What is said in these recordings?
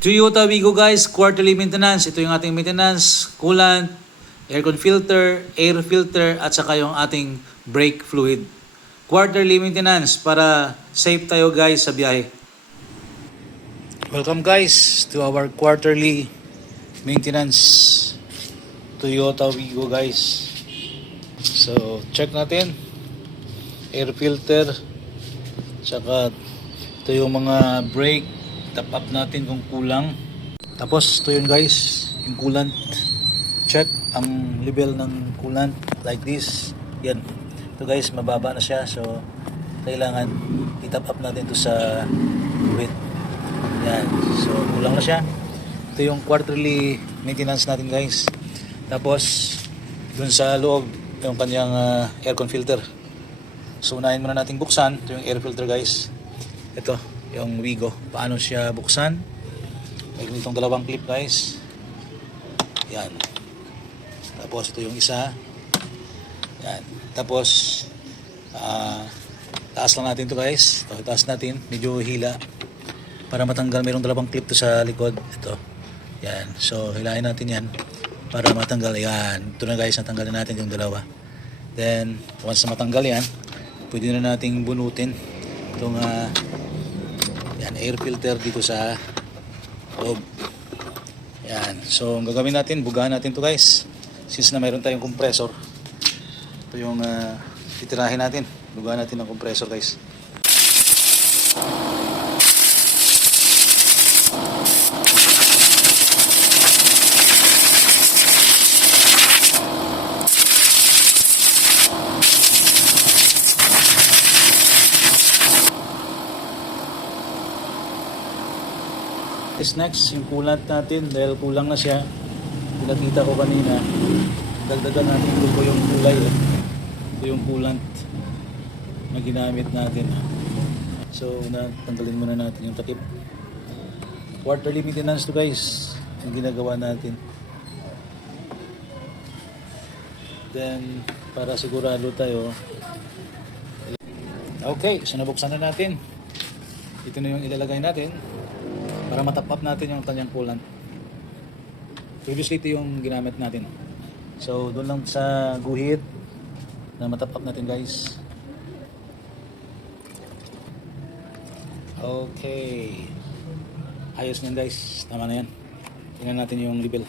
Toyota Wigo guys, quarterly maintenance. Ito yung ating maintenance, coolant, aircon filter, air filter, at saka yung ating brake fluid. Quarterly maintenance para safe tayo guys sa biyahe. Welcome guys to our quarterly maintenance Toyota Wigo guys. So check natin air filter, saka ito yung mga brake, top up natin kung kulang. Tapos ito yun guys, yung coolant, check ang level ng coolant like this. Yan, ito guys mababa na siya, so kailangan i-top up natin ito sa fluid. Yan, so kulang na siya. Ito yung quarterly maintenance natin guys. Tapos dun sa loob yung kanyang aircon filter. So unahin muna natin buksan. Ito yung air filter guys. Ito yung Wigo. Paano siya buksan? May ganitong dalawang clip guys. Yan. Tapos ito yung isa. Yan. Tapos taas lang natin to guys. Ito, taas natin. Medyo hila para matanggal. Mayroong dalawang clip to sa likod. Ito. Yan. So hilahin natin yan para matanggal. Yan. Ito na guys. Natanggalin natin yung dalawa. Then once na matanggal yan, pwede na nating bunutin itong yan, air filter dito sa loob. Yan. So ang gagawin natin, bugahan natin to guys. Since na mayroon tayong compressor, ito yung titirahin natin. Bugahan natin ng compressor guys. Next, yung coolant natin, dahil kulang na siya, pinakita ko kanina, dagdagan natin ito yung kulay. Ito yung coolant na ginamit natin. So natanggalin muna natin yung takip. Quarterly maintenance to guys, yung ginagawa natin. Then para sigurado tayo, okay, so nabuksan na natin. Ito na yung ilalagay natin para matap up natin yung kanyang coolant. Previously ito yung ginamit natin. So doon lang sa guhit na matap up natin guys. Okay, ayos nyan guys, tama na yan. Tingnan natin yung level.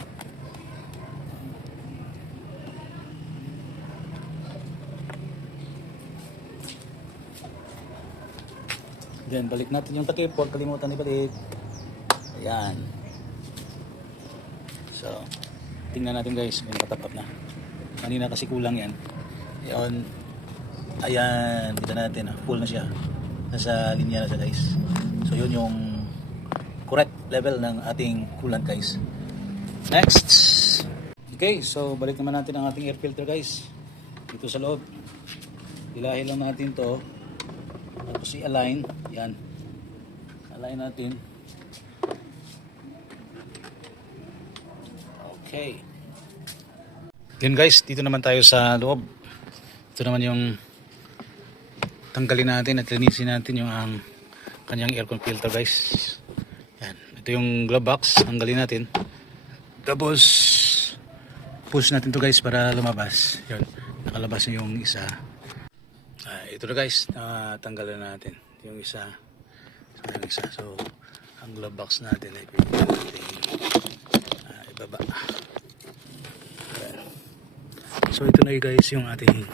Then balik natin yung takip, huwag kalimutan ibalik. Ayan. So tingnan natin guys kung matap up na. Kanina kasi kulang yan. Ayan. Ayan, kita natin, full na siya. Nasa linya na siya guys. So yun yung correct level ng ating coolant guys. Next. Okay, so balik naman natin ang ating air filter guys. Dito sa loob. Hilahin lang natin to. Tapos i-align. Yan. Align natin. Okay. Yun guys, dito naman tayo sa loob. Ito naman yung tanggalin natin at linisin natin yung kanyang aircon filter guys. Yan. Ito yung glove box, tanggalin natin. Tapos push natin to guys para lumabas. Yun. Nakalabas na yung isa. Ito na guys, tanggalan natin yung isa. So yung isa. So ang glove box natin ay pwede natin ibaba. So ito na guys yung ating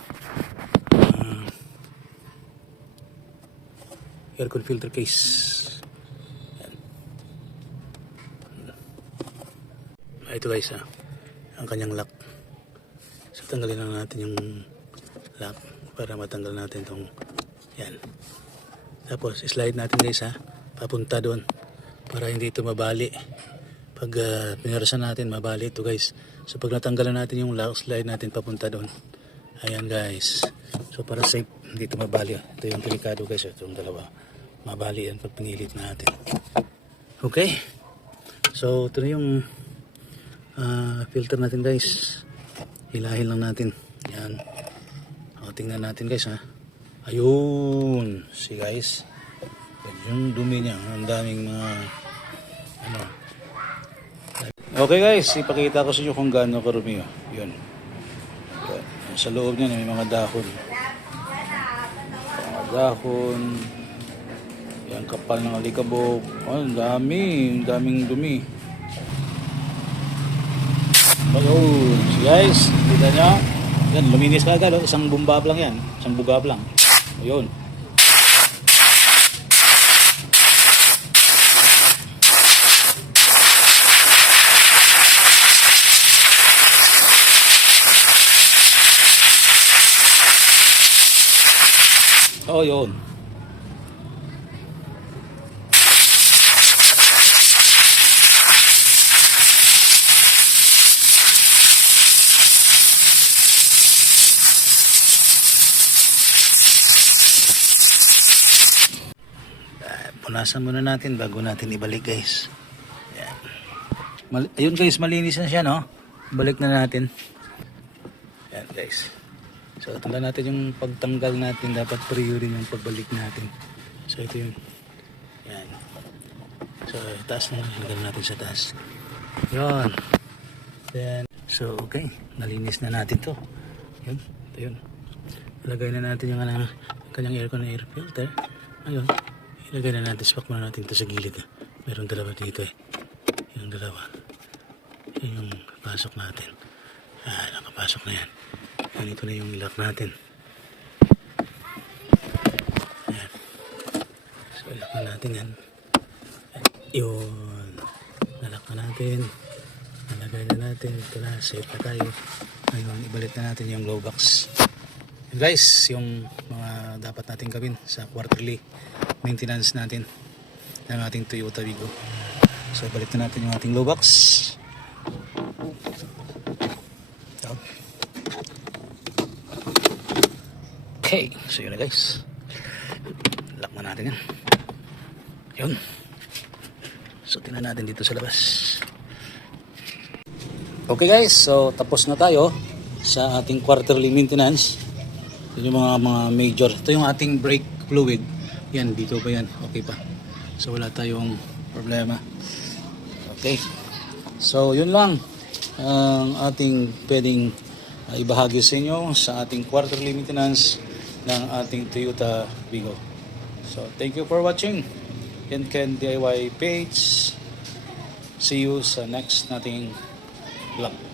aircon filter case. Yan. Ito guys ang kanyang lock. So tanggalin lang natin yung lock para matanggal natin itong yan. Tapos slide natin guys papunta doon para hindi ito mabali. Pag pinarasan natin, mabali ito guys. So pag natanggalan natin yung lock, slide natin papunta doon. Ayan guys. So para safe, hindi ito mabali. Ito yung delikado guys. Itong dalawa. Mabali yan pag pinilit natin. Okay. So ito na yung filter natin guys. Hilahin lang natin. Yan. O, tingnan natin guys Ayun. See guys. Yung dumi niya. Ang daming mga Okay guys, ipakita ko sa inyo kung gaano karumi. Yun. Yan. Sa loob niya may mga dahon. Mga dahon. Yan, kapal ng alikabok. Oh, ang daming dumi. Ayun, guys, kita nyo. Yan, luminis ka agad. Isang bumbab lang yan. Isang bugab lang. Ayun. Oh, yun. Punasan muna natin bago natin ibalik guys. Yan. Ayun guys, malinis na siya no. Balik na natin. Yan guys. So tanda natin yung pagtanggal natin. Dapat priority yung pagbalik natin. So ito yung. Yan. So taas na. Hanggang natin sa taas. Yan. Then, so okay. Nalinis na natin to. Yun. Ito yun. Ilagay na natin yung kanyang aircon na air filter. Ayun. Ilagay na natin, swak muna natin ito sa gilid. Meron dalawa dito eh. Yung dalawa. Yan yung pasok natin. Nakapasok na yan. Yan, ito na yung lock natin. Yan. So, lock na natin yan. Yun. Nalock na natin. Nalagay na natin. Ito na, safe na tayo. Ngayon, ibalik na natin yung glow box. And guys, yung mga dapat natin gawin sa quarterly maintenance natin ng ating Toyota Wigo. So balik na natin yung ating low box. Okay, so yun na guys. Lock na natin yan. Yun. So tingnan natin dito sa labas. Okay guys, so tapos na tayo sa ating quarterly maintenance. Ito yung mga major. Ito yung ating brake fluid. Yan, dito pa yan. Okay pa. So wala tayong problema. Okay. So yun lang ang ating pwedeng ibahagi sa inyo sa ating quarterly maintenance ng ating Toyota Wigo. So thank you for watching. Ken DIY page. See you sa next nating vlog.